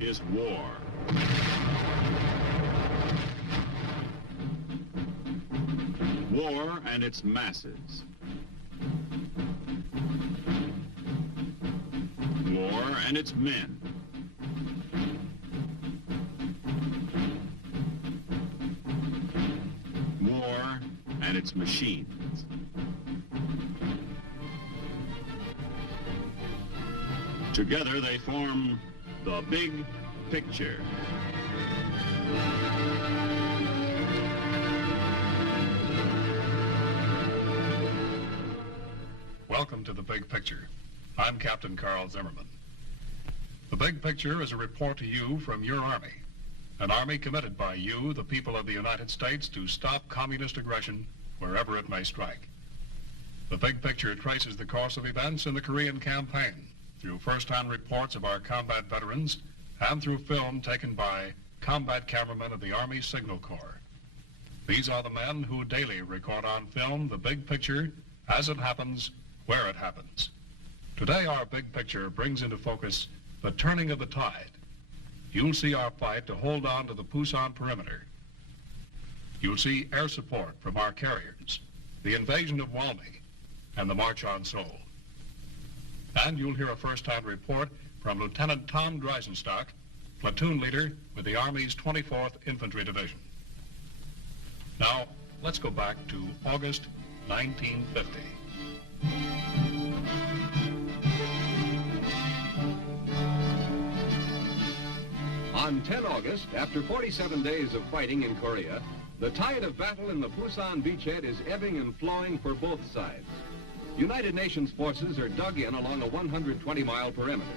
is war. War and its masses. War and its men. War and its machines. Together they form the big picture. Welcome to the Big Picture. I'm Captain Carl Zimmerman. The Big Picture is a report to you from your Army, an Army committed by you, the people of the United States, to stop communist aggression wherever it may strike. The Big Picture traces the course of events in the Korean campaign through first-hand reports of our combat veterans and through film taken by combat cameramen of the Army Signal Corps. These are the men who daily record on film the big picture as it happens, where it happens. Today, our big picture brings into focus the turning of the tide. You'll see our fight to hold on to the Pusan Perimeter. You'll see air support from our carriers, the invasion of Walmy, and the march on Seoul. And you'll hear a first-hand report from Lieutenant Tom Dreisenstock, platoon leader with the Army's 24th Infantry Division. Now, let's go back to August 1950. On 10 August, after 47 days of fighting in Korea, the tide of battle in the Pusan beachhead is ebbing and flowing for both sides. United Nations forces are dug in along a 120-mile perimeter.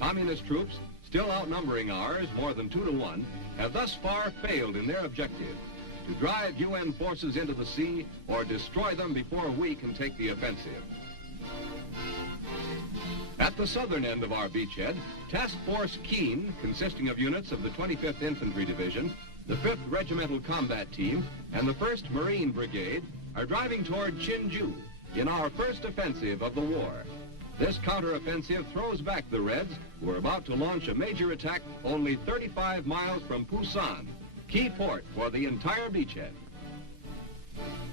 Communist troops, still outnumbering ours more than 2 to 1, have thus far failed in their objective to drive UN forces into the sea or destroy them before we can take the offensive. At the southern end of our beachhead, Task Force Keen, consisting of units of the 25th Infantry Division, the 5th Regimental Combat Team, and the 1st Marine Brigade, are driving toward Chinju in our first offensive of the war. This counteroffensive throws back the Reds, who are about to launch a major attack only 35 miles from Pusan, key port for the entire beachhead.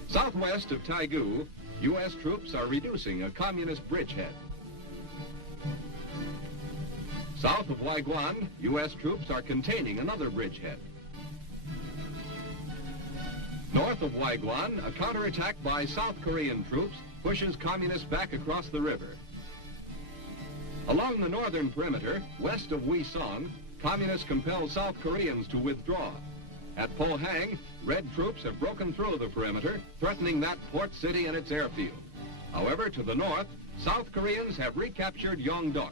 Southwest of Taegu, U.S. troops are reducing a communist bridgehead. South of Waiguan, U.S. troops are containing another bridgehead. North of Waiguan, a counterattack by South Korean troops pushes communists back across the river. Along the northern perimeter, west of Wisong, communists compel South Koreans to withdraw. At Pohang, Red troops have broken through the perimeter, threatening that port city and its airfield. However, to the north, South Koreans have recaptured Yeongdeok.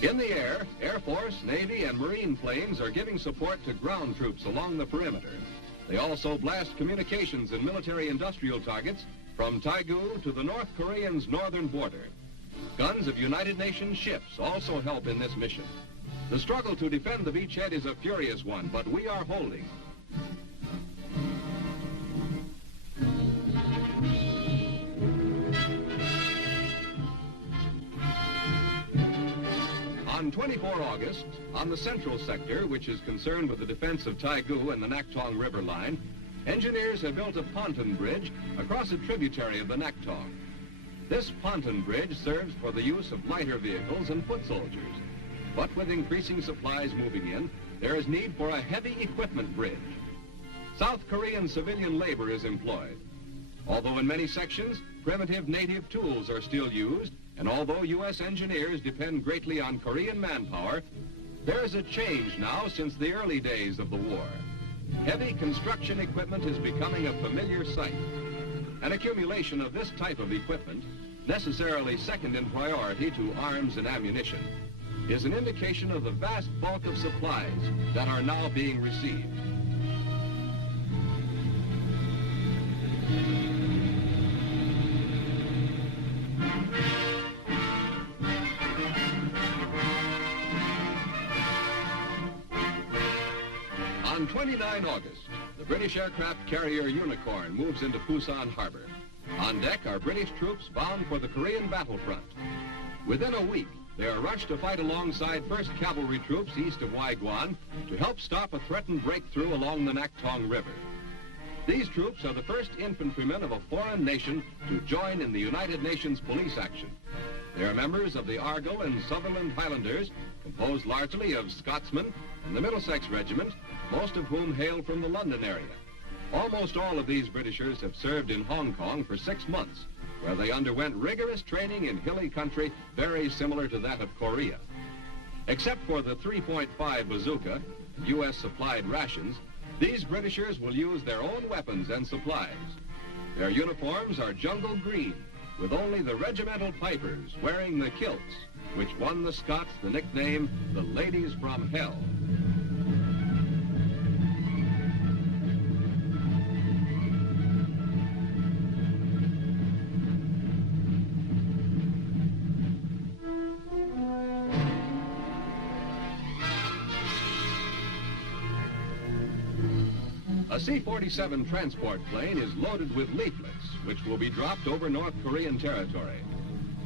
In the air, Air Force, Navy, and Marine planes are giving support to ground troops along the perimeter. They also blast communications and military-industrial targets from Taegu to the North Koreans' northern border. Guns of United Nations ships also help in this mission. The struggle to defend the beachhead is a furious one, but we are holding. On 24 August, on the central sector, which is concerned with the defense of Taegu and the Naktong River line, engineers have built a pontoon bridge across a tributary of the Naktong. This pontoon bridge serves for the use of lighter vehicles and foot soldiers. But with increasing supplies moving in, there is need for a heavy equipment bridge. South Korean civilian labor is employed. Although in many sections, primitive native tools are still used, and although U.S. engineers depend greatly on Korean manpower, there is a change now since the early days of the war. Heavy construction equipment is becoming a familiar sight. An accumulation of this type of equipment, necessarily second in priority to arms and ammunition, is an indication of the vast bulk of supplies that are now being received. On 29 August, the British aircraft carrier Unicorn moves into Pusan Harbor. On deck are British troops bound for the Korean battlefront. Within a week, they are rushed to fight alongside 1st Cavalry troops east of Waiguan to help stop a threatened breakthrough along the Naktong River. These troops are the first infantrymen of a foreign nation to join in the United Nations police action. They are members of the Argyll and Sutherland Highlanders, composed largely of Scotsmen and the Middlesex Regiment, most of whom hail from the London area. Almost all of these Britishers have served in Hong Kong for 6 months, where they underwent rigorous training in hilly country very similar to that of Korea. Except for the 3.5 bazooka and U.S.-supplied rations, these Britishers will use their own weapons and supplies. Their uniforms are jungle green, with only the regimental pipers wearing the kilts, which won the Scots the nickname the Ladies from Hell. A C-47 transport plane is loaded with leaflets, which will be dropped over North Korean territory.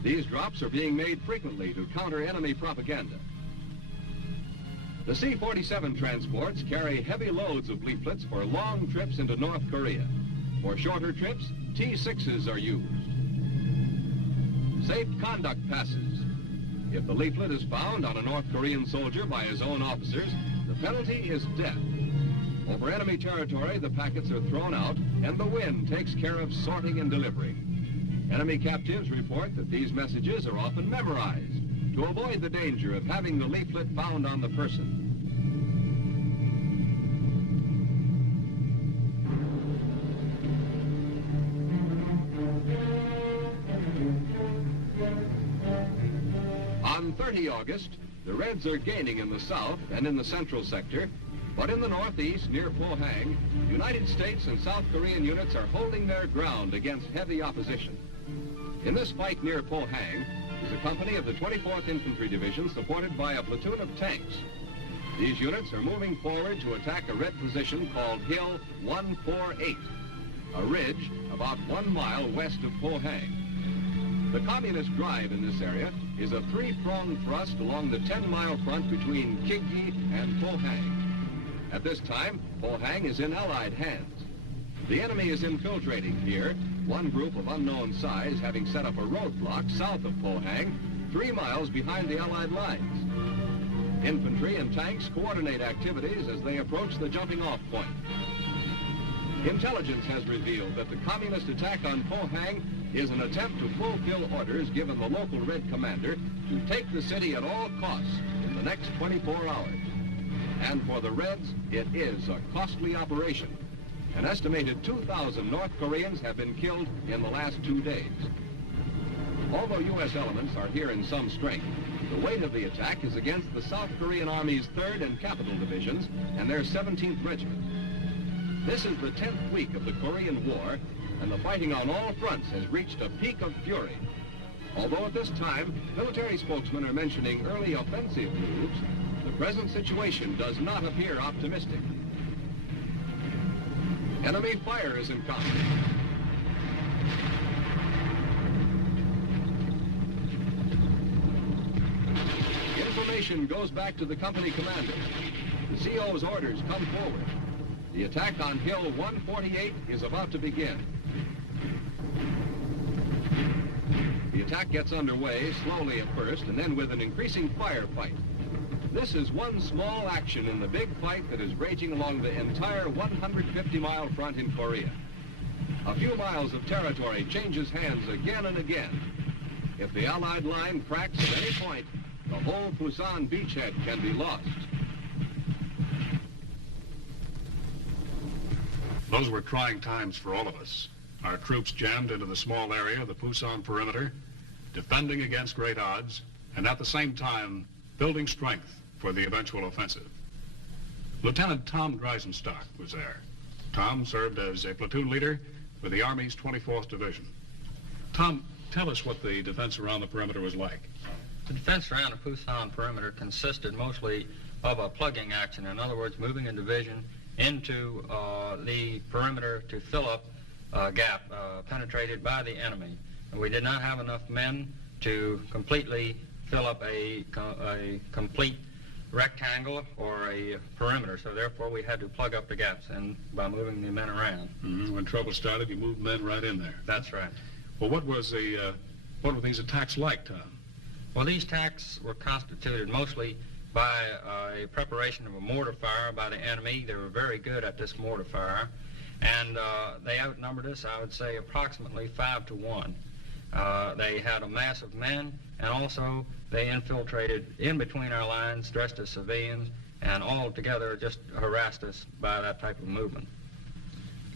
These drops are being made frequently to counter enemy propaganda. The C-47 transports carry heavy loads of leaflets for long trips into North Korea. For shorter trips, T-6s are used. Safe conduct passes. If the leaflet is found on a North Korean soldier by his own officers, the penalty is death. Over enemy territory, the packets are thrown out, and the wind takes care of sorting and delivery. Enemy captives report that these messages are often memorized to avoid the danger of having the leaflet found on the person. On 30 August, the Reds are gaining in the south and in the central sector, but in the northeast, near Pohang, United States and South Korean units are holding their ground against heavy opposition. In this fight near Pohang is a company of the 24th Infantry Division supported by a platoon of tanks. These units are moving forward to attack a Red position called Hill 148, a ridge about 1 mile west of Pohang. The communist drive in this area is a 3-pronged thrust along the 10-mile front between Kigyi and Pohang. At this time, Pohang is in Allied hands. The enemy is infiltrating here, one group of unknown size having set up a roadblock south of Pohang, 3 miles behind the Allied lines. Infantry and tanks coordinate activities as they approach the jumping-off point. Intelligence has revealed that the communist attack on Pohang is an attempt to fulfill orders given the local Red commander to take the city at all costs in the next 24 hours. And for the Reds, it is a costly operation. An estimated 2,000 North Koreans have been killed in the last 2 days. Although U.S. elements are here in some strength, the weight of the attack is against the South Korean Army's 3rd and Capital Divisions and their 17th Regiment. This is the 10th week of the Korean War, and the fighting on all fronts has reached a peak of fury. Although at this time, military spokesmen are mentioning early offensive moves, the present situation does not appear optimistic. Enemy fire is encountered. Information goes back to the company commander. The CO's orders come forward. The attack on Hill 148 is about to begin. The attack gets underway, slowly at first, and then with an increasing firefight. This is one small action in the big fight that is raging along the entire 150-mile front in Korea. A few miles of territory changes hands again and again. If the Allied line cracks at any point, the whole Pusan beachhead can be lost. Those were trying times for all of us. Our troops jammed into the small area of the Pusan Perimeter, defending against great odds, and at the same time, building strength for the eventual offensive. Lieutenant Tom Greisenstock was there. Tom served as a platoon leader for the Army's 24th Division. Tom, tell us what the defense around the perimeter was like. The defense around the Pusan perimeter consisted mostly of a plugging action. In other words, moving a division into the perimeter to fill up a gap penetrated by the enemy. And we did not have enough men to completely fill up a complete rectangle or a perimeter, so therefore we had to plug up the gaps and by moving the men around. Mm-hmm. When trouble started, you moved men right in there. That's right. Well, what were these attacks like, Tom? Well, these attacks were constituted mostly by a preparation of a mortar fire by the enemy. They were very good at this mortar fire, and they outnumbered us, I would say, approximately 5 to 1. They had a mass of men, and also they infiltrated in between our lines dressed as civilians, and all together just harassed us by that type of movement.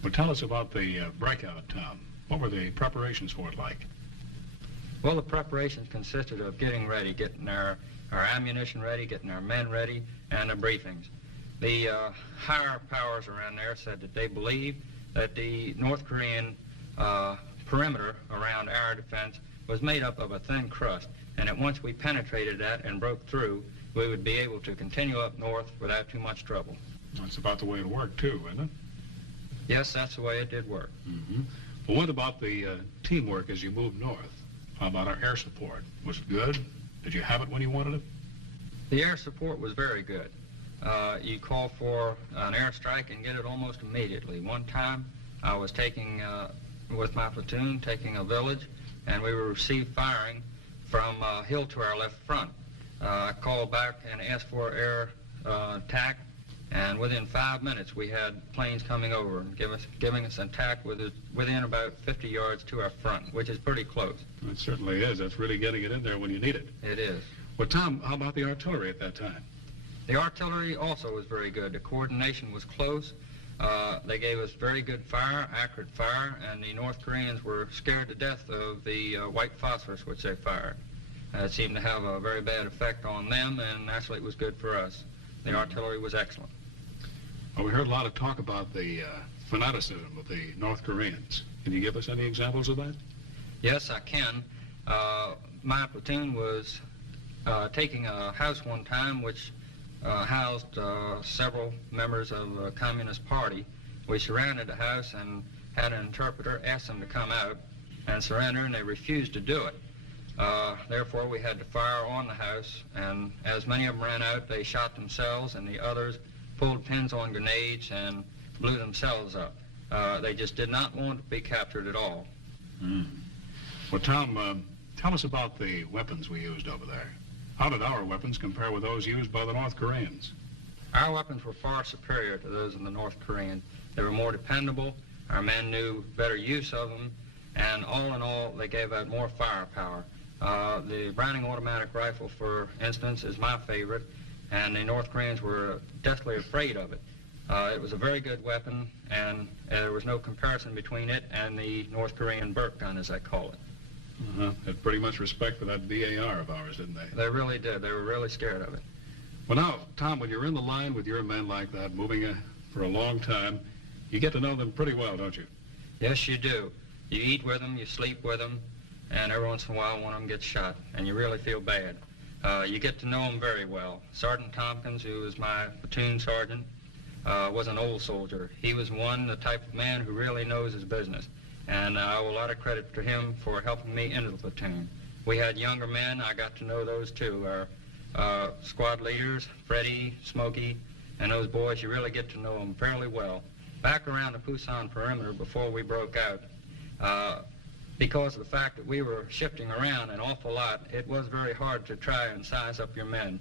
Well, tell us about the breakout, Tom. What were the preparations for it like? Well, the preparations consisted of getting ready, getting our ammunition ready, getting our men ready, and the briefings. The higher powers around there said that they believed that the North Korean perimeter around our defense was made up of a thin crust, and that once we penetrated that and broke through, we would be able to continue up north without too much trouble. That's about the way it worked, too, isn't it? Yes, that's the way it did work. Mm-hmm. Well, what about the teamwork as you moved north? How about our air support? Was it good? Did you have it when you wanted it? The air support was very good. You call for an airstrike and get it almost immediately. One time I was taking, with my platoon, taking a village, and we received firing from a hill to our left front. I called back and asked for air attack, and within 5 minutes we had planes coming over and giving us an attack within about 50 yards to our front, which is pretty close. It certainly is. That's really getting it in there when you need it. It is. Well, Tom, how about the artillery at that time? The artillery also was very good. The coordination was close. They gave us very good fire, accurate fire, and the North Koreans were scared to death of the white phosphorus which they fired. It seemed to have a very bad effect on them, and actually it was good for us. The artillery was excellent. Well, we heard a lot of talk about the fanaticism of the North Koreans. Can you give us any examples of that? Yes, I can. My platoon was taking a house one time which housed several members of the Communist Party. We surrounded the house and had an interpreter, asked them to come out and surrender, and they refused to do it. Therefore, we had to fire on the house, and as many of them ran out, they shot themselves, and the others pulled pins on grenades and blew themselves up. They just did not want to be captured at all. Mm. Well, Tom, tell us about the weapons we used over there. How did our weapons compare with those used by the North Koreans? Our weapons were far superior to those of the North Koreans. They were more dependable, our men knew better use of them, and all in all, they gave out more firepower. The Browning automatic rifle, for instance, is my favorite, and the North Koreans were deathly afraid of it. It was a very good weapon, and there was no comparison between it and the North Korean Burke gun, as I call it. Had pretty much respect for that BAR of ours, didn't they? They really did. They were really scared of it. Well, now, Tom, when you're in the line with your men like that, moving for a long time, you get to know them pretty well, don't you? Yes, you do. You eat with them, you sleep with them, and every once in a while one of them gets shot, and you really feel bad. You get to know them very well. Sergeant Tompkins, who was my platoon sergeant, was an old soldier. He was the type of man who really knows his business. And I owe a lot of credit to him for helping me into the platoon. We had younger men. I got to know those too. Our squad leaders, Freddie, Smokey, and those boys, you really get to know them fairly well. Back around the Pusan Perimeter before we broke out, because of the fact that we were shifting around an awful lot, it was very hard to try and size up your men.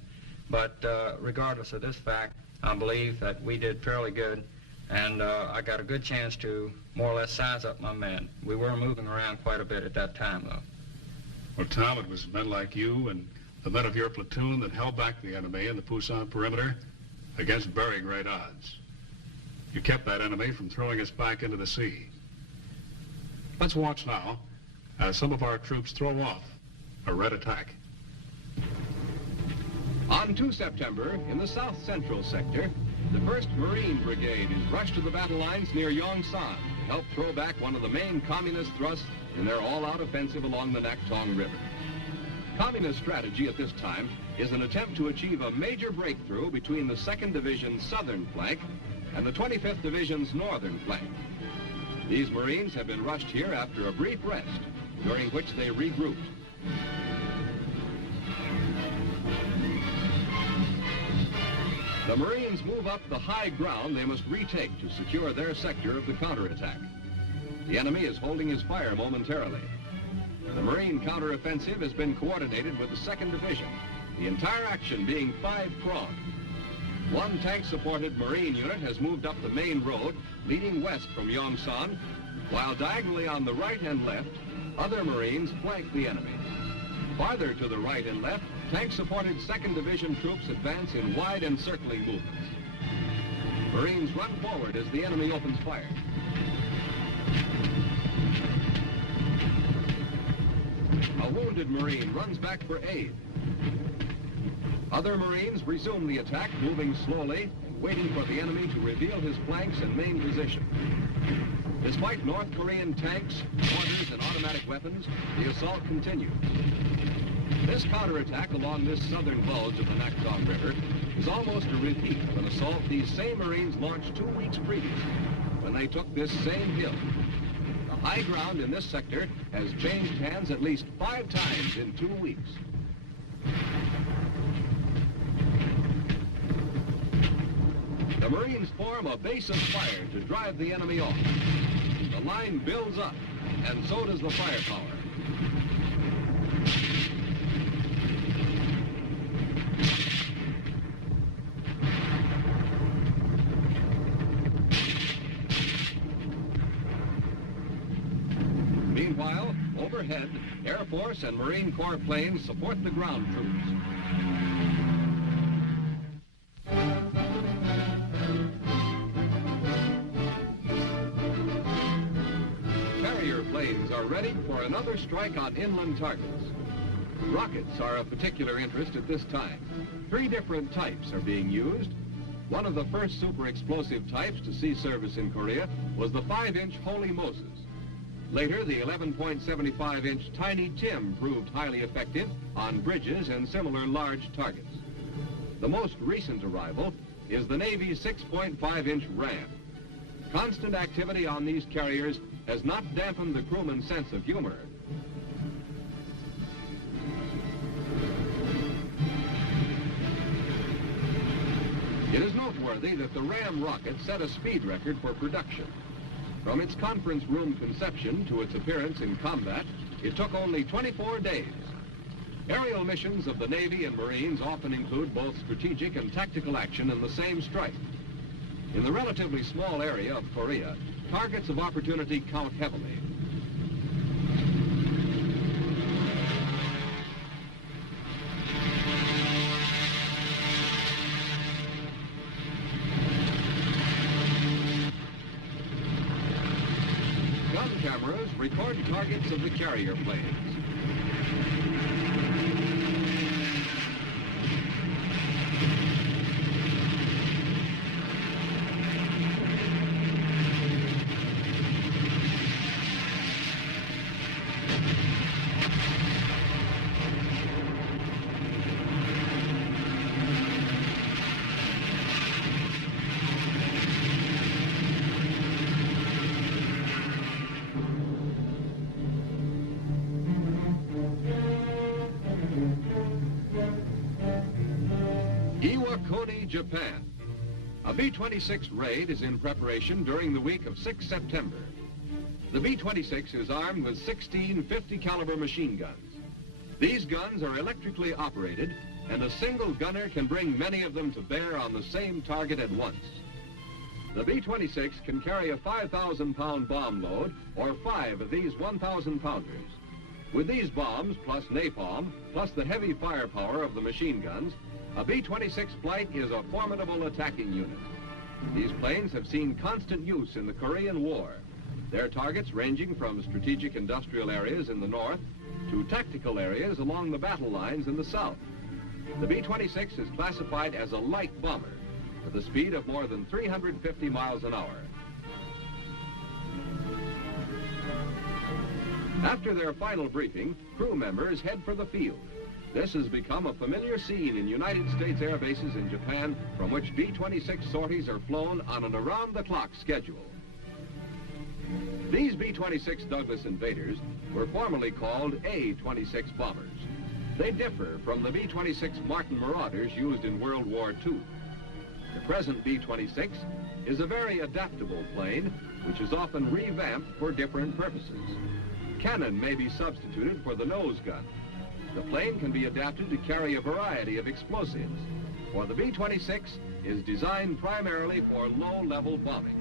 But regardless of this fact, I believe that we did fairly good, and I got a good chance to more or less size up my men. We were moving around quite a bit at that time, though. Well, Tom, it was men like you and the men of your platoon that held back the enemy in the Pusan Perimeter against very great odds. You kept that enemy from throwing us back into the sea. Let's watch now as some of our troops throw off a red attack. On 2 September, in the South Central sector, the 1st Marine Brigade is rushed to the battle lines near Yongsan to help throw back one of the main communist thrusts in their all-out offensive along the Naktong River. Communist strategy at this time is an attempt to achieve a major breakthrough between the 2nd Division's southern flank and the 25th Division's northern flank. These Marines have been rushed here after a brief rest, during which they regrouped. The Marines move up the high ground they must retake to secure their sector of the counterattack. The enemy is holding his fire momentarily. The Marine counteroffensive has been coordinated with the 2nd Division, the entire action being 5-pronged. One tank-supported Marine unit has moved up the main road leading west from Yongsan, while diagonally on the right and left, other Marines flank the enemy. Farther to the right and left, tank-supported 2nd Division troops advance in wide encircling movements. Marines run forward as the enemy opens fire. A wounded Marine runs back for aid. Other Marines resume the attack, moving slowly and waiting for the enemy to reveal his flanks and main position. Despite North Korean tanks, mortars, and automatic weapons, the assault continues. This counterattack along this southern bulge of the Naktong River is almost a repeat of an assault these same Marines launched 2 weeks previously, when they took this same hill. The high ground in this sector has changed hands at least 5 times in 2 weeks. The Marines form a base of fire to drive the enemy off. The line builds up, and so does the firepower. Meanwhile, overhead, Air Force and Marine Corps planes support the ground troops. Planes are ready for another strike on inland targets. Rockets are of particular interest at this time. 3 different types are being used. One of the first super explosive types to see service in Korea was the 5-inch Holy Moses. Later, the 11.75-inch Tiny Tim proved highly effective on bridges and similar large targets. The most recent arrival is the Navy's 6.5-inch Ram. Constant activity on these carriers has not dampened the crewman's sense of humor. It is noteworthy that the Ram rocket set a speed record for production. From its conference room conception to its appearance in combat, it took only 24 days. Aerial missions of the Navy and Marines often include both strategic and tactical action in the same strike. In the relatively small area of Korea, targets of opportunity count heavily. Gun cameras record targets of the carrier planes. Japan. A B-26 raid is in preparation during the week of 6 September. The B-26 is armed with 16 50 caliber machine guns. These guns are electrically operated, and a single gunner can bring many of them to bear on the same target at once. The B-26 can carry a 5,000-pound bomb load, or 5 of these 1,000-pounders. With these bombs, plus napalm, plus the heavy firepower of the machine guns, a B-26 flight is a formidable attacking unit. These planes have seen constant use in the Korean War, their targets ranging from strategic industrial areas in the north to tactical areas along the battle lines in the south. The B-26 is classified as a light bomber with a speed of more than 350 miles an hour. After their final briefing, crew members head for the field. This has become a familiar scene in United States air bases in Japan, from which B-26 sorties are flown on an around-the-clock schedule. These B-26 Douglas Invaders were formerly called A-26 bombers. They differ from the B-26 Martin Marauders used in World War II. The present B-26 is a very adaptable plane, which is often revamped for different purposes. Cannon may be substituted for the nose gun. The plane can be adapted to carry a variety of explosives, for the B-26 is designed primarily for low-level bombing.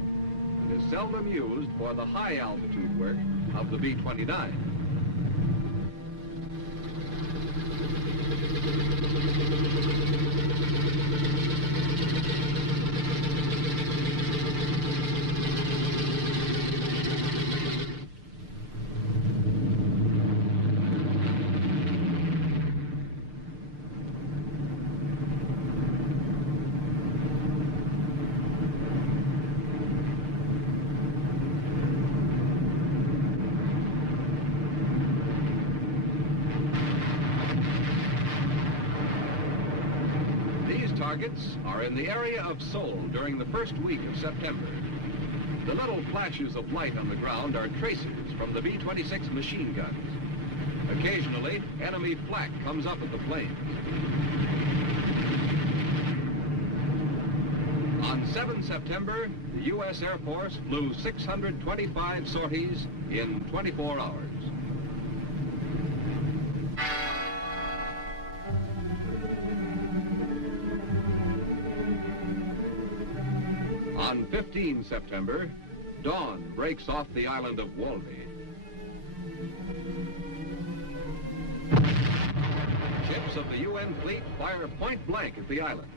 It is seldom used for the high-altitude work of the B-29. Targets are in the area of Seoul during the first week of September. The little flashes of light on the ground are tracers from the B-26 machine guns. Occasionally, enemy flak comes up at the planes. On 7 September, the U.S. Air Force flew 625 sorties in 24 hours. On 15 September, dawn breaks off the island of Walby. Ships of the UN fleet fire point blank at the island.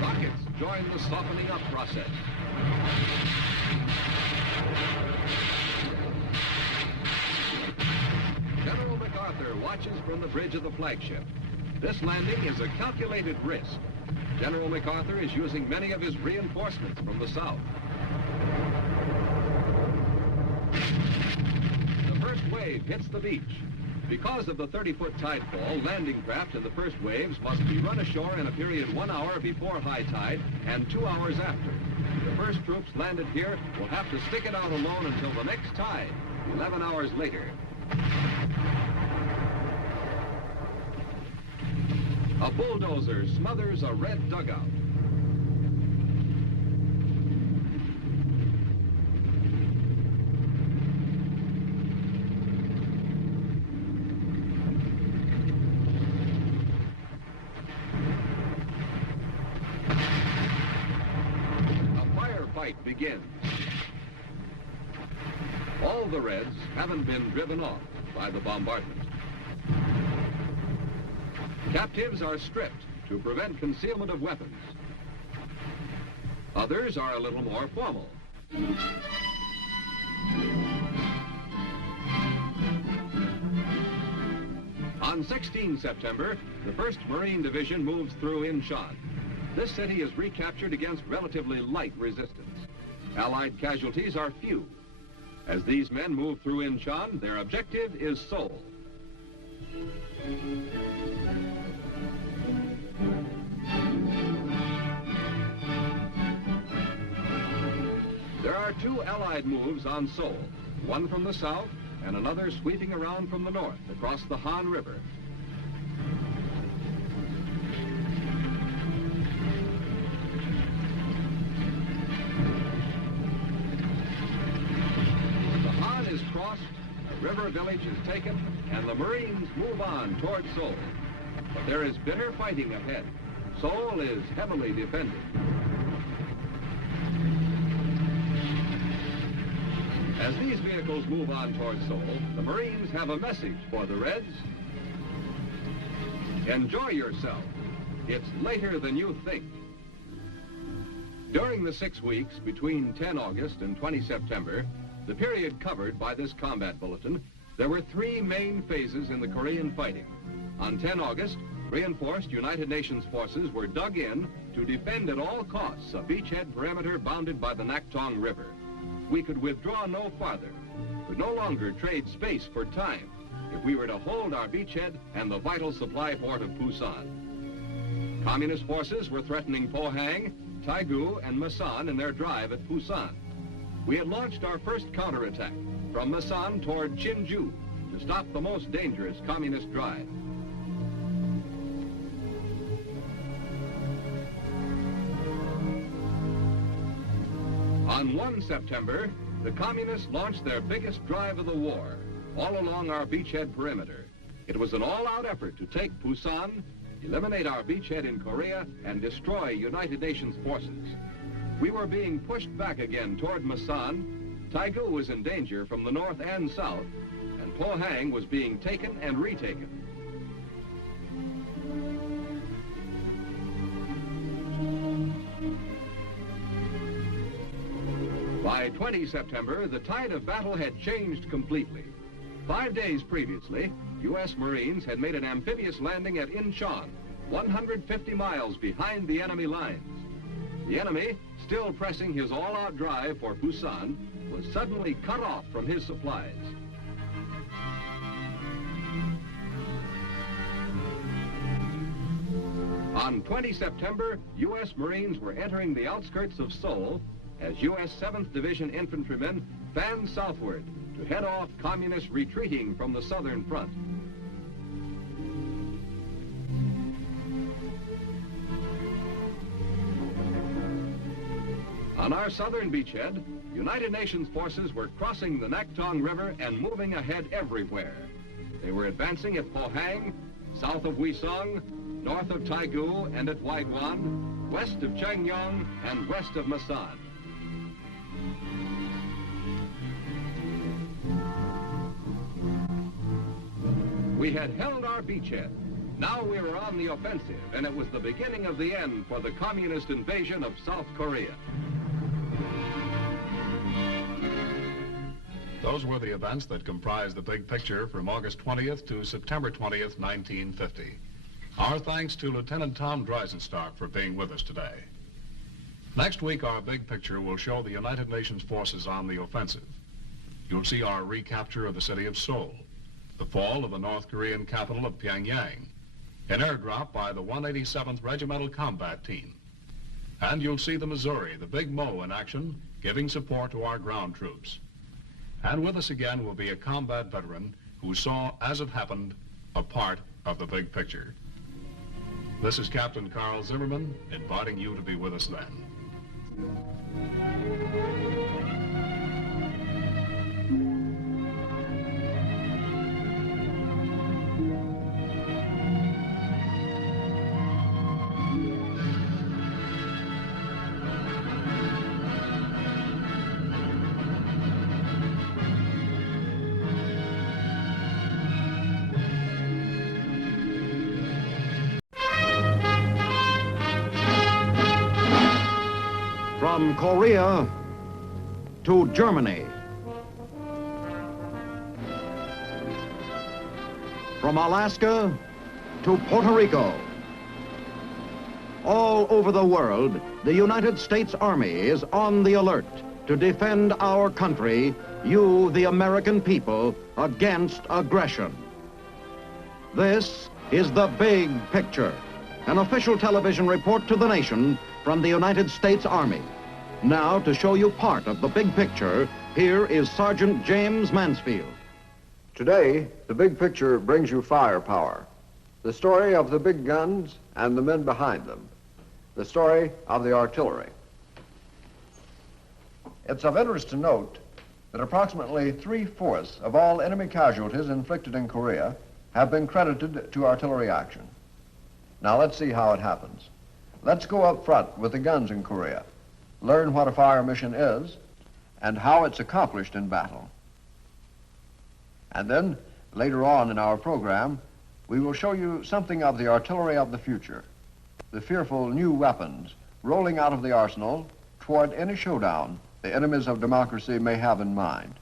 Rockets join the softening up process. General MacArthur watches from the bridge of the flagship. This landing is a calculated risk. General MacArthur is using many of his reinforcements from the south. The first wave hits the beach. Because of the 30-foot tide fall, landing craft in the first waves must be run ashore in a period 1 hour before high tide and 2 hours after. The first troops landed here will have to stick it out alone until the next tide, 11 hours later. A bulldozer smothers a red dugout. A firefight begins. All the Reds haven't been driven off by the bombardment. Captives are stripped to prevent concealment of weapons. Others are a little more formal. On 16 September, the 1st Marine Division moves through Inchon. This city is recaptured against relatively light resistance. Allied casualties are few. As these men move through Inchon, their objective is Seoul. There are 2 Allied moves on Seoul, one from the south and another sweeping around from the north across the Han River. The Han is crossed, a river village is taken, and the Marines move on toward Seoul. But there is bitter fighting ahead. Seoul is heavily defended. As these vehicles move on toward Seoul, the Marines have a message for the Reds. Enjoy yourself. It's later than you think. During the 6 weeks between 10 August and 20 September, the period covered by this combat bulletin, there were 3 main phases in the Korean fighting. On 10 August, reinforced United Nations forces were dug in to defend at all costs a beachhead perimeter bounded by the Naktong River. we could withdraw no farther, could no longer trade space for time if we were to hold our beachhead and the vital supply port of Pusan. Communist forces were threatening Pohang, Taegu, and Masan in their drive at Pusan. We had launched our first counterattack from Masan toward Chinju to stop the most dangerous communist drive. On 1 September, the communists launched their biggest drive of the war, all along our beachhead perimeter. It was an all-out effort to take Pusan, eliminate our beachhead in Korea, and destroy United Nations forces. We were being pushed back again toward Masan. Taegu was in danger from the north and south, and Pohang was being taken and retaken. By 20 September, the tide of battle had changed completely. 5 days previously, U.S. Marines had made an amphibious landing at Inchon, 150 miles behind the enemy lines. The enemy, still pressing his all-out drive for Busan, was suddenly cut off from his supplies. On 20 September, U.S. Marines were entering the outskirts of Seoul as U.S. 7th Division infantrymen fanned southward to head off communists retreating from the southern front. On our southern beachhead, United Nations forces were crossing the Naktong River and moving ahead everywhere. They were advancing at Pohang, south of Wisong, north of Taegu and at Waiguan, west of Changyong, and west of Masan. We had held our beachhead. Now we were on the offensive, and it was the beginning of the end for the communist invasion of South Korea. Those were the events that comprised the big picture from August 20th to September 20th, 1950. Our thanks to Lieutenant Tom Dreisenstock for being with us today. Next week, our big picture will show the United Nations forces on the offensive. You'll see our recapture of the city of Seoul, the fall of the North Korean capital of Pyongyang, an airdrop by the 187th Regimental Combat Team. And you'll see the Missouri, the Big Mo, in action, giving support to our ground troops. And with us again will be a combat veteran who saw, as it happened, a part of the big picture. This is Captain Carl Zimmerman, inviting you to be with us then. From Korea to Germany, from Alaska to Puerto Rico, all over the world, the United States Army is on the alert to defend our country, you, the American people, against aggression. This is the big picture, an official television report to the nation from the United States Army. Now, to show you part of the big picture, here is Sergeant James Mansfield. Today, the big picture brings you firepower. The story of the big guns and the men behind them. The story of the artillery. It's of interest to note that approximately 3/4 of all enemy casualties inflicted in Korea have been credited to artillery action. Now let's see how it happens. Let's go up front with the guns in Korea, learn what a fire mission is and how it's accomplished in battle. And then, later on in our program, we will show you something of the artillery of the future, the fearful new weapons rolling out of the arsenal toward any showdown the enemies of democracy may have in mind.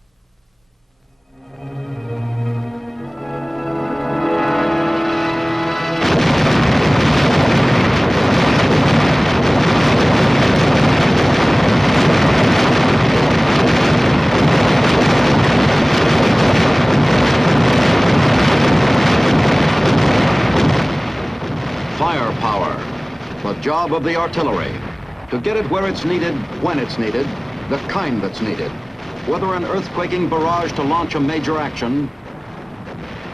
job of the artillery, to get it where it's needed, when it's needed, the kind that's needed. Whether an earthquaking barrage to launch a major action,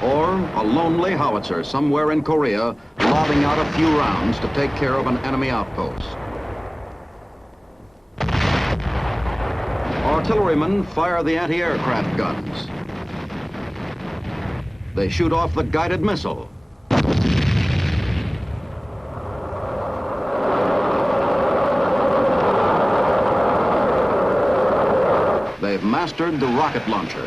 or a lonely howitzer somewhere in Korea lobbing out a few rounds to take care of an enemy outpost. Artillerymen fire the anti-aircraft guns. They shoot off the guided missile. They've mastered the rocket launcher.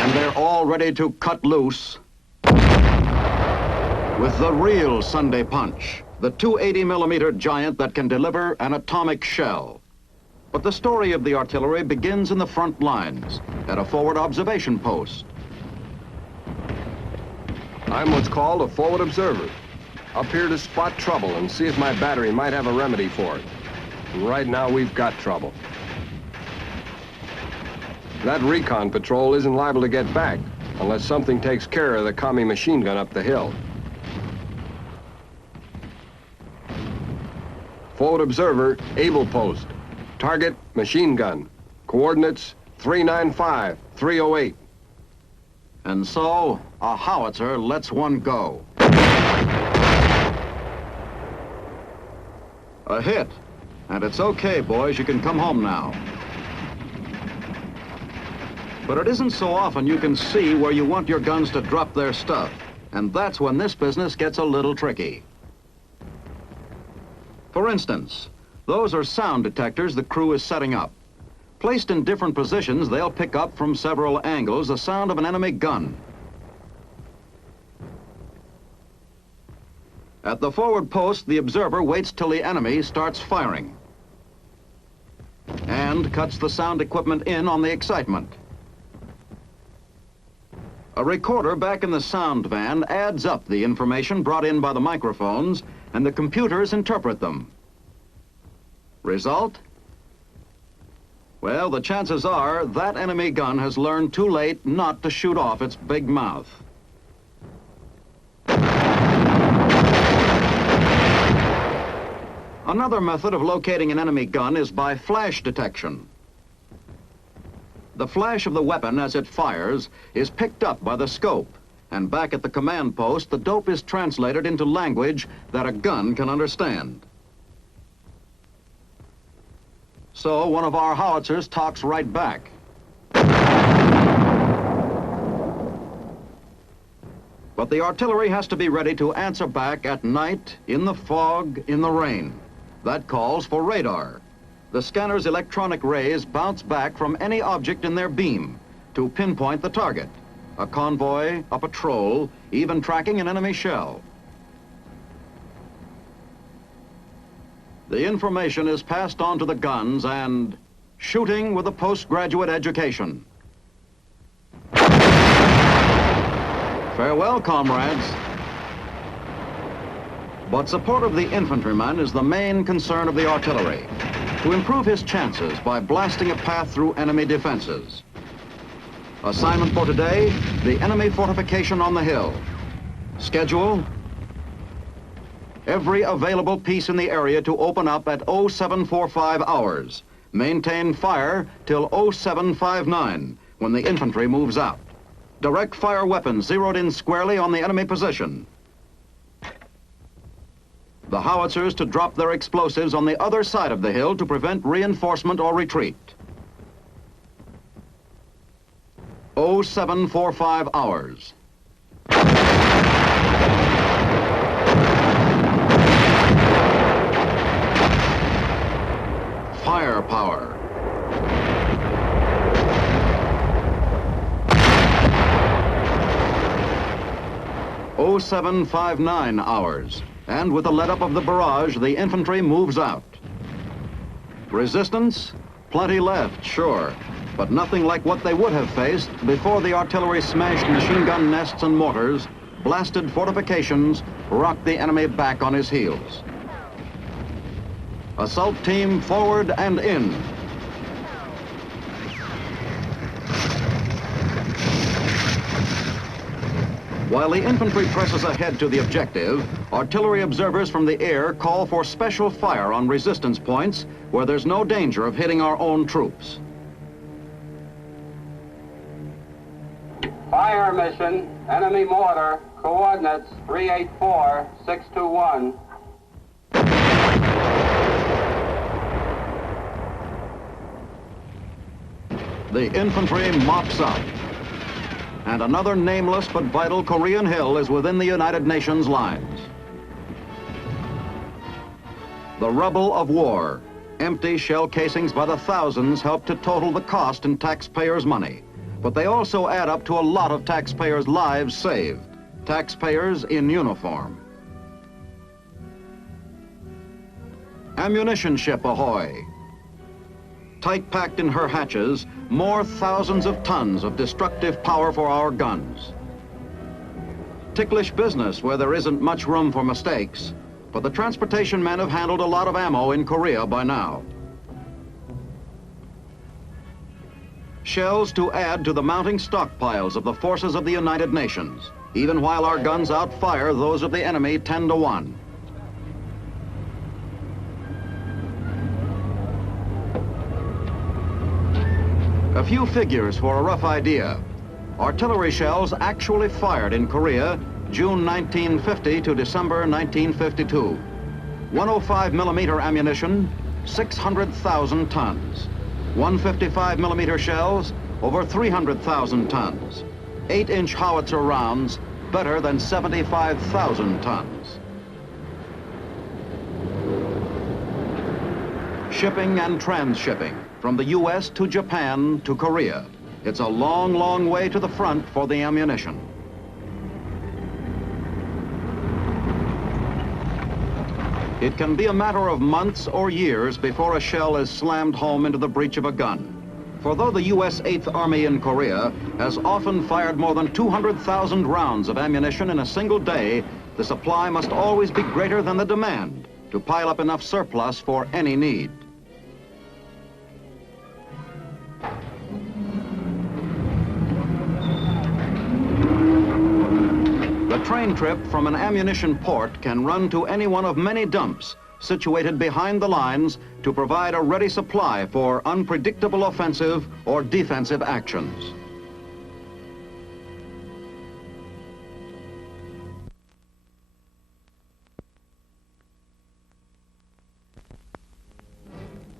And they're all ready to cut loose with the real Sunday punch, the 280-millimeter giant that can deliver an atomic shell. But the story of the artillery begins in the front lines, at a forward observation post. I'm what's called a forward observer. Up here to spot trouble and see if my battery might have a remedy for it. And right now, we've got trouble. That recon patrol isn't liable to get back unless something takes care of the commie machine gun up the hill. Forward observer, able post. Target, machine gun. Coordinates, 395-308. And so, a howitzer lets one go. A hit. And it's okay, boys, you can come home now. But it isn't so often you can see where you want your guns to drop their stuff. And that's when this business gets a little tricky. For instance, those are sound detectors the crew is setting up. Placed in different positions, they'll pick up from several angles the sound of an enemy gun. At the forward post, the observer waits till the enemy starts firing and cuts the sound equipment in on the excitement. A recorder back in the sound van adds up the information brought in by the microphones, and the computers interpret them. Result? Well, the chances are that enemy gun has learned too late not to shoot off its big mouth. Another method of locating an enemy gun is by flash detection. The flash of the weapon as it fires is picked up by the scope, and back at the command post, the dope is translated into language that a gun can understand. So one of our howitzers talks right back. But the artillery has to be ready to answer back at night, in the fog, in the rain. That calls for radar. The scanner's electronic rays bounce back from any object in their beam to pinpoint the target. A convoy, a patrol, even tracking an enemy shell. The information is passed on to the guns and shooting with a postgraduate education. Farewell, comrades. But support of the infantryman is the main concern of the artillery, to improve his chances by blasting a path through enemy defenses. Assignment for today, the enemy fortification on the hill. Schedule: every available piece in the area to open up at 0745 hours. Maintain fire till 0759, when the infantry moves out. Direct fire weapons zeroed in squarely on the enemy position. The howitzers to drop their explosives on the other side of the hill to prevent reinforcement or retreat. 0745 hours. Firepower. Oh, 0759 hours. And with the let-up of the barrage, the infantry moves out. Resistance? Plenty left, sure, but nothing like what they would have faced before the artillery smashed machine gun nests and mortars, blasted fortifications, rocked the enemy back on his heels. Assault team forward and in. While the infantry presses ahead to the objective, artillery observers from the air call for special fire on resistance points where there's no danger of hitting our own troops. Fire mission, enemy mortar, coordinates 384-621. The infantry mops up. And another nameless but vital Korean hill is within the United Nations lines. The rubble of war. Empty shell casings by the thousands help to total the cost in taxpayers' money. But they also add up to a lot of taxpayers' lives saved. Taxpayers in uniform. Ammunition ship ahoy. Tight packed in her hatches, more thousands of tons of destructive power for our guns. Ticklish business where there isn't much room for mistakes, but the transportation men have handled a lot of ammo in Korea by now. Shells to add to the mounting stockpiles of the forces of the United Nations, even while our guns outfire those of the enemy 10 to 1. A few figures for a rough idea. Artillery shells actually fired in Korea June 1950 to December 1952. 105 millimeter ammunition, 600,000 tons. 155 millimeter shells, over 300,000 tons. 8-inch howitzer rounds, better than 75,000 tons. Shipping and transshipping. From the U.S. to Japan to Korea. It's a long, long way to the front for the ammunition. It can be a matter of months or years before a shell is slammed home into the breech of a gun. For though the U.S. 8th Army in Korea has often fired more than 200,000 rounds of ammunition in a single day, the supply must always be greater than the demand to pile up enough surplus for any need. The train trip from an ammunition port can run to any one of many dumps situated behind the lines to provide a ready supply for unpredictable offensive or defensive actions.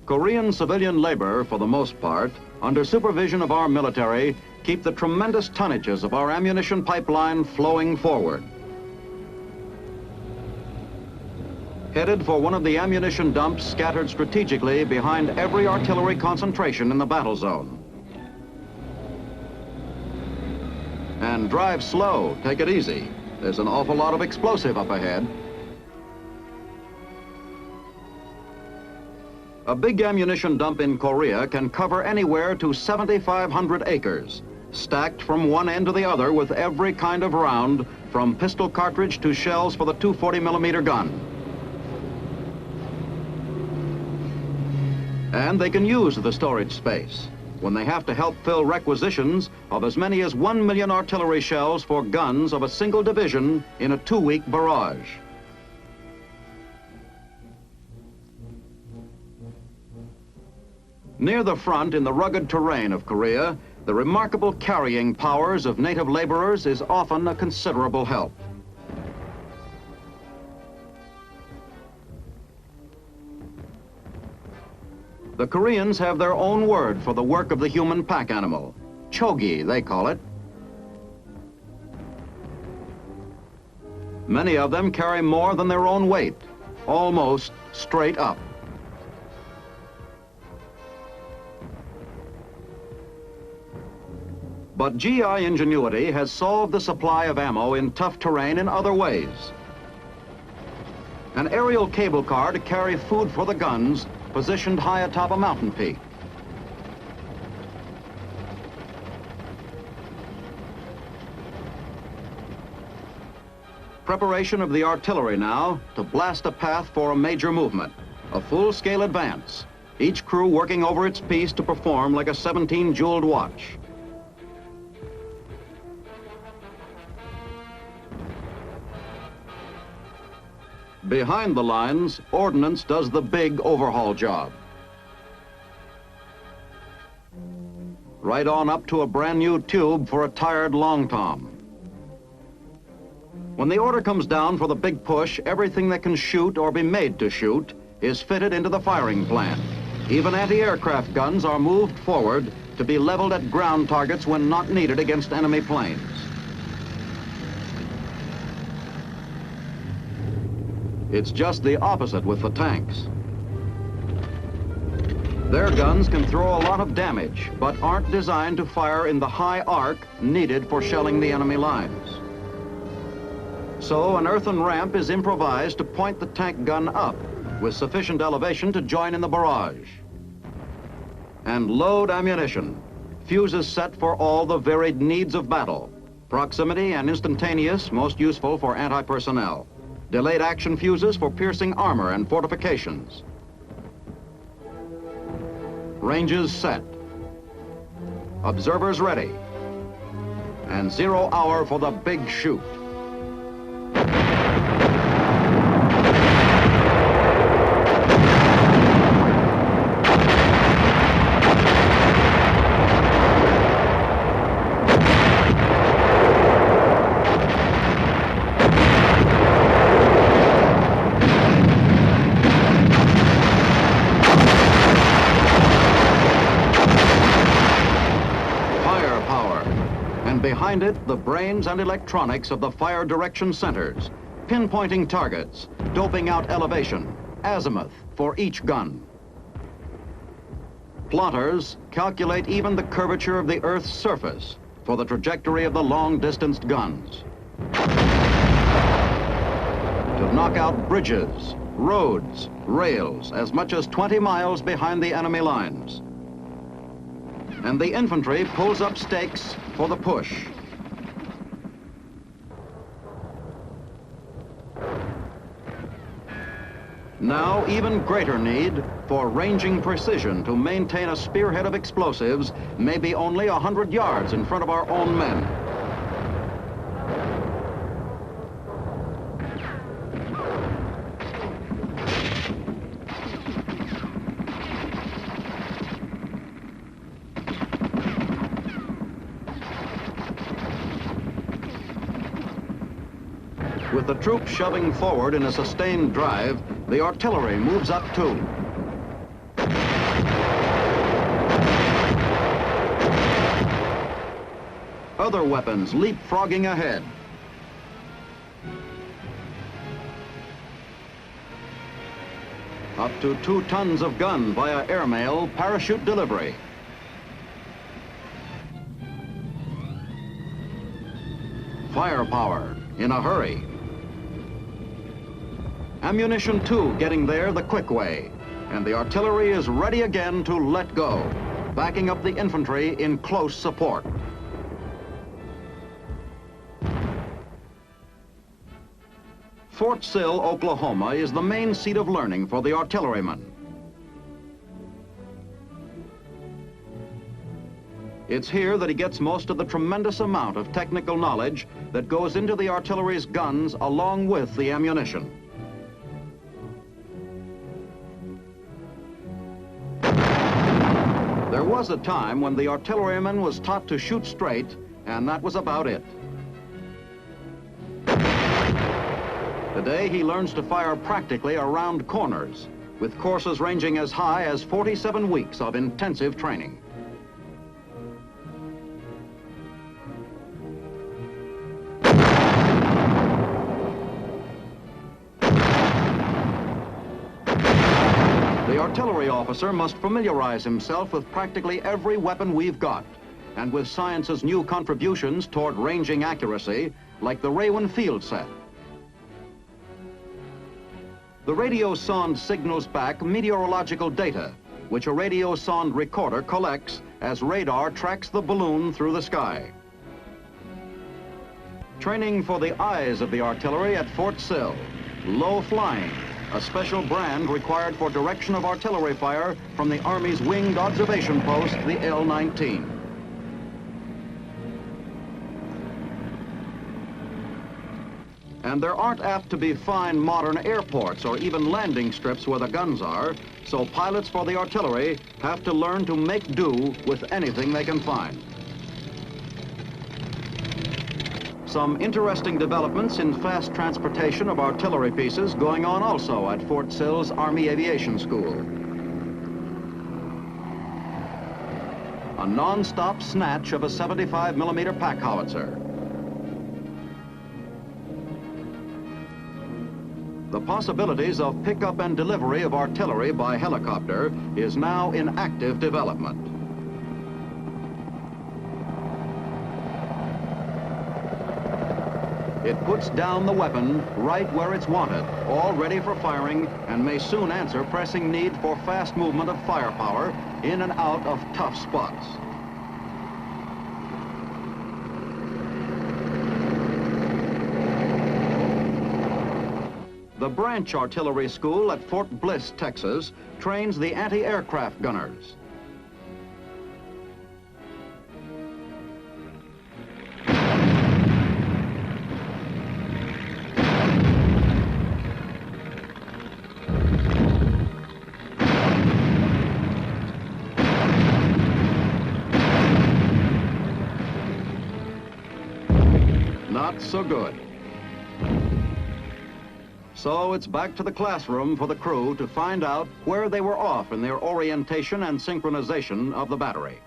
Korean civilian labor, for the most part, under supervision of our military, keep the tremendous tonnages of our ammunition pipeline flowing forward. Headed for one of the ammunition dumps scattered strategically behind every artillery concentration in the battle zone. And drive slow, take it easy. There's an awful lot of explosive up ahead. A big ammunition dump in Korea can cover anywhere to 7,500 acres, stacked from one end to the other with every kind of round, from pistol cartridge to shells for the 240 millimeter gun. And they can use the storage space when they have to help fill requisitions of as many as 1 million artillery shells for guns of a single division in a 2-week barrage. Near the front in the rugged terrain of Korea, the remarkable carrying powers of native laborers is often a considerable help. The Koreans have their own word for the work of the human pack animal. Chogi, they call it. Many of them carry more than their own weight, almost straight up. But GI ingenuity has solved the supply of ammo in tough terrain in other ways. An aerial cable car to carry food for the guns positioned high atop a mountain peak. Preparation of the artillery now to blast a path for a major movement, a full-scale advance, each crew working over its piece to perform like a 17-jeweled watch. Behind the lines, ordnance does the big overhaul job. Right on up to a brand new tube for a tired long tom. When the order comes down for the big push, everything that can shoot or be made to shoot is fitted into the firing plan. Even anti-aircraft guns are moved forward to be leveled at ground targets when not needed against enemy planes. It's just the opposite with the tanks. Their guns can throw a lot of damage, but aren't designed to fire in the high arc needed for shelling the enemy lines. So an earthen ramp is improvised to point the tank gun up with sufficient elevation to join in the barrage. And load ammunition. Fuses set for all the varied needs of battle. Proximity and instantaneous, most useful for anti-personnel. Delayed action fuses for piercing armor and fortifications. Ranges set. Observers ready. And 0 hour for the big shoot. Behind it, the brains and electronics of the fire direction centers, pinpointing targets, doping out elevation, azimuth for each gun. Plotters calculate even the curvature of the Earth's surface for the trajectory of the long-distanced guns. To knock out bridges, roads, rails, as much as 20 miles behind the enemy lines. And the infantry pulls up stakes for the push. Now, even greater need for ranging precision to maintain a spearhead of explosives, maybe only 100 yards in front of our own men. With the troops shoving forward in a sustained drive, the artillery moves up too. Other weapons leapfrogging ahead. Up to 2 tons of gun via airmail parachute delivery. Firepower in a hurry. Ammunition too getting there the quick way, and the artillery is ready again to let go, backing up the infantry in close support. Fort Sill, Oklahoma is the main seat of learning for the artilleryman. It's here that he gets most of the tremendous amount of technical knowledge that goes into the artillery's guns along with the ammunition. There was a time when the artilleryman was taught to shoot straight, and that was about it. Today, he learns to fire practically around corners, with courses ranging as high as 47 weeks of intensive training. The artillery officer must familiarize himself with practically every weapon we've got, and with science's new contributions toward ranging accuracy, like the Raywin field set. The radio sonde signals back meteorological data, which a radio sonde recorder collects as radar tracks the balloon through the sky. Training for the eyes of the artillery at Fort Sill, low flying, a special brand required for direction of artillery fire from the Army's winged observation post, the L-19. And there aren't apt to be fine modern airports or even landing strips where the guns are, so pilots for the artillery have to learn to make do with anything they can find. Some interesting developments in fast transportation of artillery pieces going on also at Fort Sill's Army Aviation School. A non-stop snatch of a 75mm pack howitzer. The possibilities of pickup and delivery of artillery by helicopter is now in active development. It puts down the weapon right where it's wanted, all ready for firing, and may soon answer pressing need for fast movement of firepower in and out of tough spots. The Branch Artillery School at Fort Bliss, Texas, trains the anti-aircraft gunners. Not so good. So it's back to the classroom for the crew to find out where they were off in their orientation and synchronization of the battery.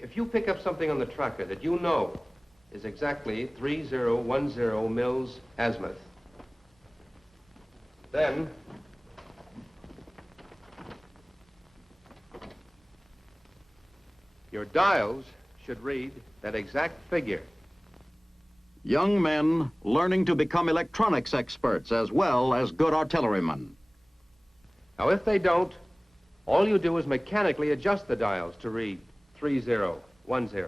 If you pick up something on the tracker that you know is exactly 3010 mils azimuth, then your dials should read that exact figure. Young men learning to become electronics experts as well as good artillerymen. Now, if they don't, all you do is mechanically adjust the dials to read 3010.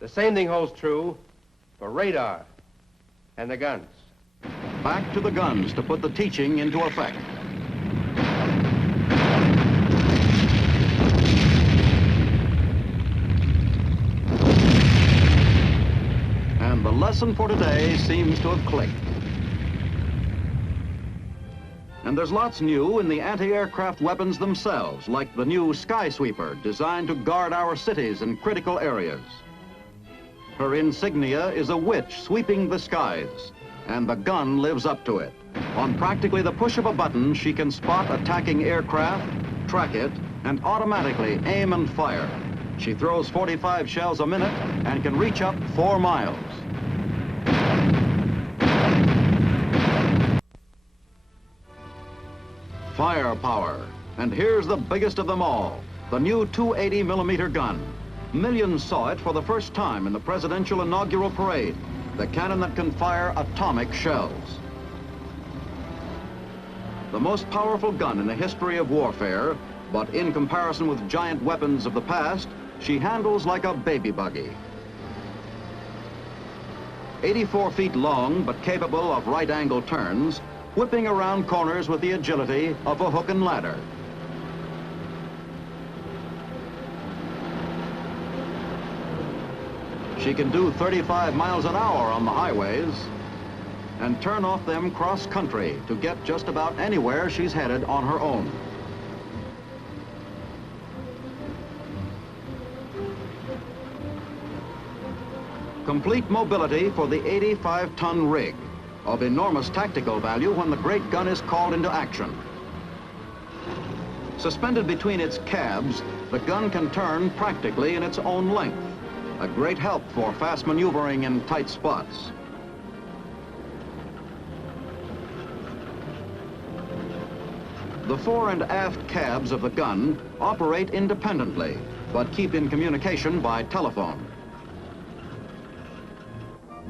The same thing holds true for radar and the guns. Back to the guns to put the teaching into effect. And the lesson for today seems to have clicked. And there's lots new in the anti-aircraft weapons themselves, like the new Sky Sweeper, designed to guard our cities and critical areas. Her insignia is a witch sweeping the skies, and the gun lives up to it. On practically the push of a button, she can spot attacking aircraft, track it, and automatically aim and fire. She throws 45 shells a minute and can reach up 4 miles. Firepower. And here's the biggest of them all, the new 280mm gun. Millions saw it for the first time in the presidential inaugural parade, the cannon that can fire atomic shells. The most powerful gun in the history of warfare, but in comparison with giant weapons of the past, she handles like a baby buggy. 84 feet long, but capable of right-angle turns, whipping around corners with the agility of a hook and ladder. She can do 35 miles an hour on the highways and turn off them cross-country to get just about anywhere she's headed on her own. Complete mobility for the 85-ton rig, of enormous tactical value when the great gun is called into action. Suspended between its cabs, the gun can turn practically in its own length, a great help for fast maneuvering in tight spots. The fore and aft cabs of the gun operate independently, but keep in communication by telephone.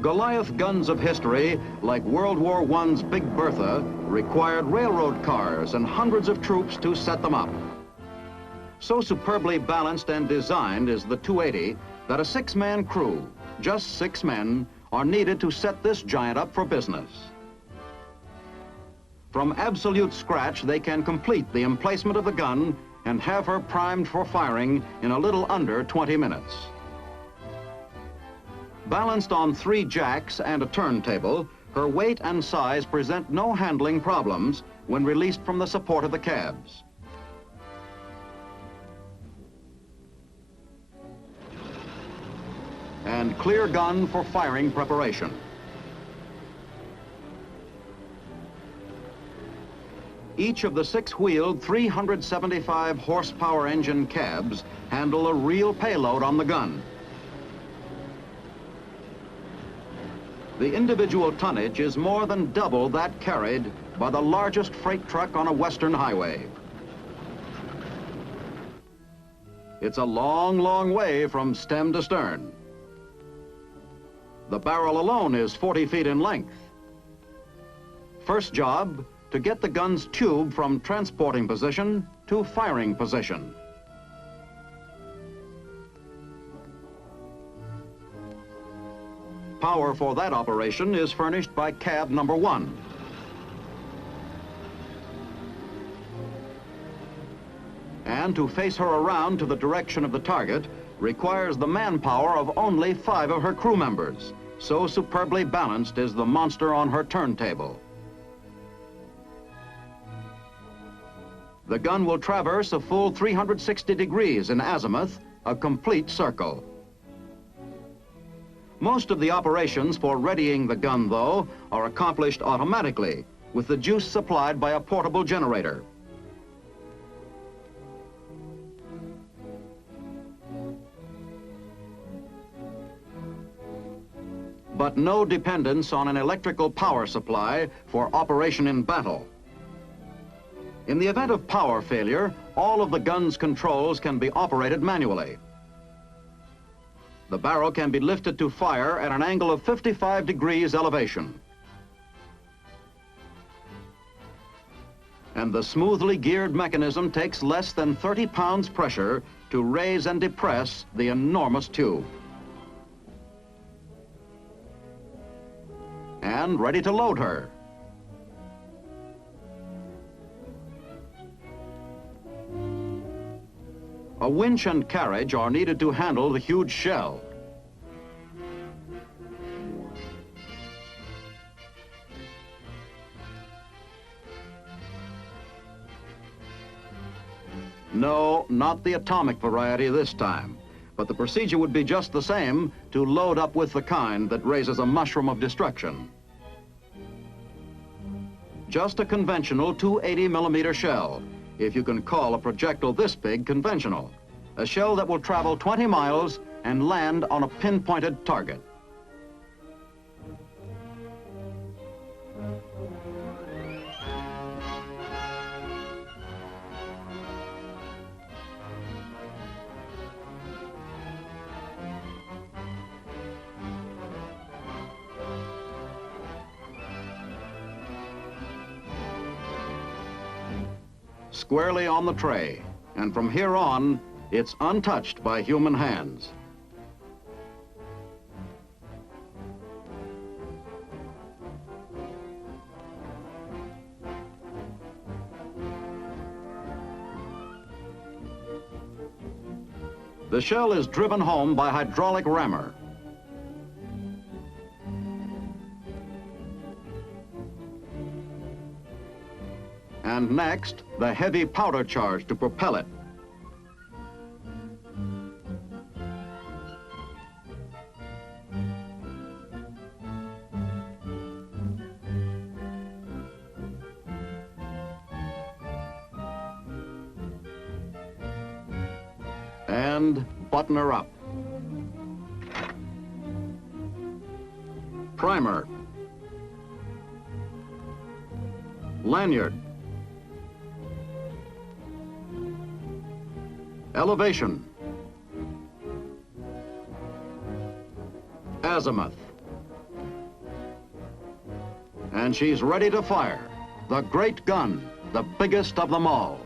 Goliath guns of history, like World War I's Big Bertha, required railroad cars and hundreds of troops to set them up. So superbly balanced and designed is the 280 that a 6-man crew, just 6 men, are needed to set this giant up for business. From absolute scratch, they can complete the emplacement of the gun and have her primed for firing in a little under 20 minutes. Balanced on 3 jacks and a turntable, her weight and size present no handling problems when released from the support of the cabs. And clear gun for firing preparation. Each of the 6-wheeled 375 horsepower engine cabs handle a real payload on the gun. The individual tonnage is more than double that carried by the largest freight truck on a western highway. It's a long, long way from stem to stern. The barrel alone is 40 feet in length. First job, to get the gun's tube from transporting position to firing position. Power for that operation is furnished by cab number 1. And to face her around to the direction of the target requires the manpower of only 5 of her crew members. So superbly balanced is the monster on her turntable. The gun will traverse a full 360 degrees in azimuth, a complete circle. Most of the operations for readying the gun, though, are accomplished automatically, with the juice supplied by a portable generator. But no dependence on an electrical power supply for operation in battle. In the event of power failure, all of the gun's controls can be operated manually. The barrel can be lifted to fire at an angle of 55 degrees elevation. And the smoothly geared mechanism takes less than 30 pounds pressure to raise and depress the enormous tube. And ready to load her. A winch and carriage are needed to handle the huge shell. No, not the atomic variety this time, but the procedure would be just the same to load up with the kind that raises a mushroom of destruction. Just a conventional 280mm shell, if you can call a projectile this big conventional. A shell that will travel 20 miles and land on a pinpointed target. Squarely on the tray, and from here on, it's untouched by human hands. The shell is driven home by hydraulic rammer. And next, the heavy powder charge to propel it. And button her up. Primer. Lanyard. Elevation. Azimuth. And she's ready to fire. The great gun, the biggest of them all.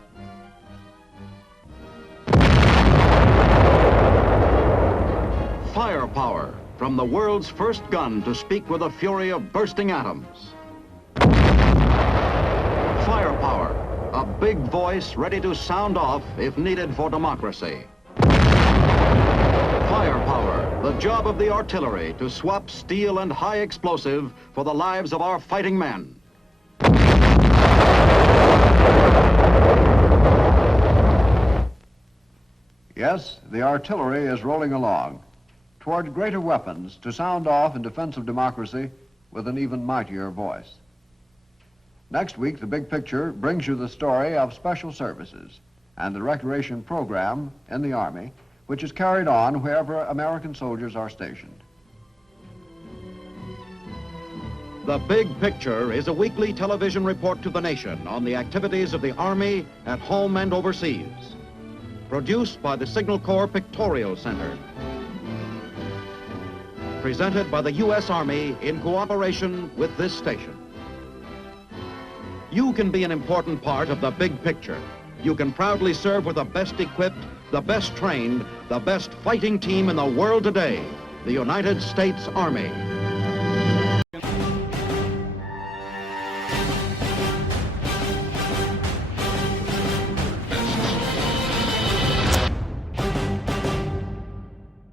Firepower, from the world's first gun to speak with the fury of bursting atoms. Firepower, a big voice ready to sound off if needed for democracy. Firepower, the job of the artillery to swap steel and high explosive for the lives of our fighting men. Yes, the artillery is rolling along toward greater weapons to sound off in defense of democracy with an even mightier voice. Next week, The Big Picture brings you the story of special services and the recreation program in the Army, which is carried on wherever American soldiers are stationed. The Big Picture is a weekly television report to the nation on the activities of the Army at home and overseas. Produced by the Signal Corps Pictorial Center. Presented by the U.S. Army in cooperation with this station. You can be an important part of the big picture. You can proudly serve with the best equipped, the best trained, the best fighting team in the world today, the United States Army.